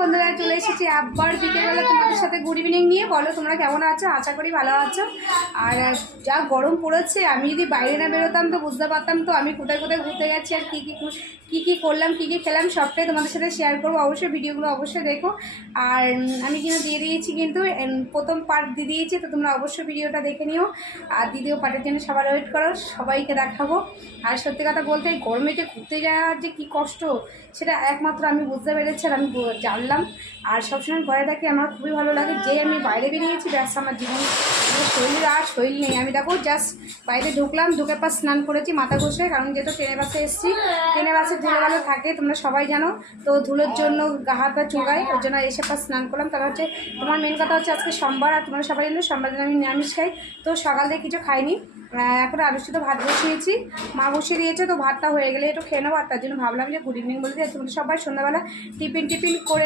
বন্ধুরা চলে এসেছি আবার বিকেলবেলা তোমাদের সাথে গুড ইভিনিং নিয়ে। বলো তোমরা কেমন আছো? আশা করি ভালো আছো। আর যা গরম পড়েছে, আমি যদি বাইরে না বেরোতাম তো বুঝতে পারতাম তো আমি কোথায় কোথায় ঘুরতে গেছি আর কী করলাম, কী খেলাম, সবটাই তোমাদের সাথে শেয়ার করবো। অবশ্যই ভিডিওগুলো অবশ্যই দেখো। আর আমি কিন্তু দিয়ে দিয়েছি, কিন্তু প্রথম পার্ট দিয়ে দিয়েছি, তো তোমরা অবশ্যই ভিডিওটা দেখে নিও। আর দ্বিতীয় পার্টের জন্য সবাই ওয়েট করো, সবাইকে দেখাবো। আর সত্যি কথা বলতে এই গরমে যে ঘুরতে যাওয়ার যে কী কষ্ট, সেটা একমাত্র আমি বুঝতে পেরেছি আর আমি জানলাম। আর সবসময় ঘরে থাকি, আমার খুবই ভালো লাগে। যে আমি বাইরে বেরিয়েছি ব্যাস আমার জীবন শরীর আর শরীর নেই। আমি দেখো জাস্ট বাইরে ঢুকলাম, ঢুকে পর স্নান করেছি মাথা ঘষে, কারণ যেহেতু ট্রেনে বাসে এসেছি, ট্রেনে বাসে ধুলোবালো থাকে তোমরা সবাই জানো, তো ধুলোর জন্য গা হাত পা চুলকাই, ওর জন্য এসে পর স্নান করলাম। তারপর হচ্ছে তোমার মেন কথা হচ্ছে আজকে সোমবার, আর তোমরা সবাই জানো সোমবার দিন আমি নিরামিষ খাই, তো সকাল থেকে কিছু খাইনি। এখন আলু সিদ্ধ ভাত বসিয়েছি, মা বসিয়ে দিয়েছে, তো ভাতটা হয়ে গেলে একটু খেয়ে নেবো। আর তার জন্য ভাবলাম যে গুড ইভিনিং বলতে তোমাদের সবাই সন্ধ্যাবেলা টিফিন করে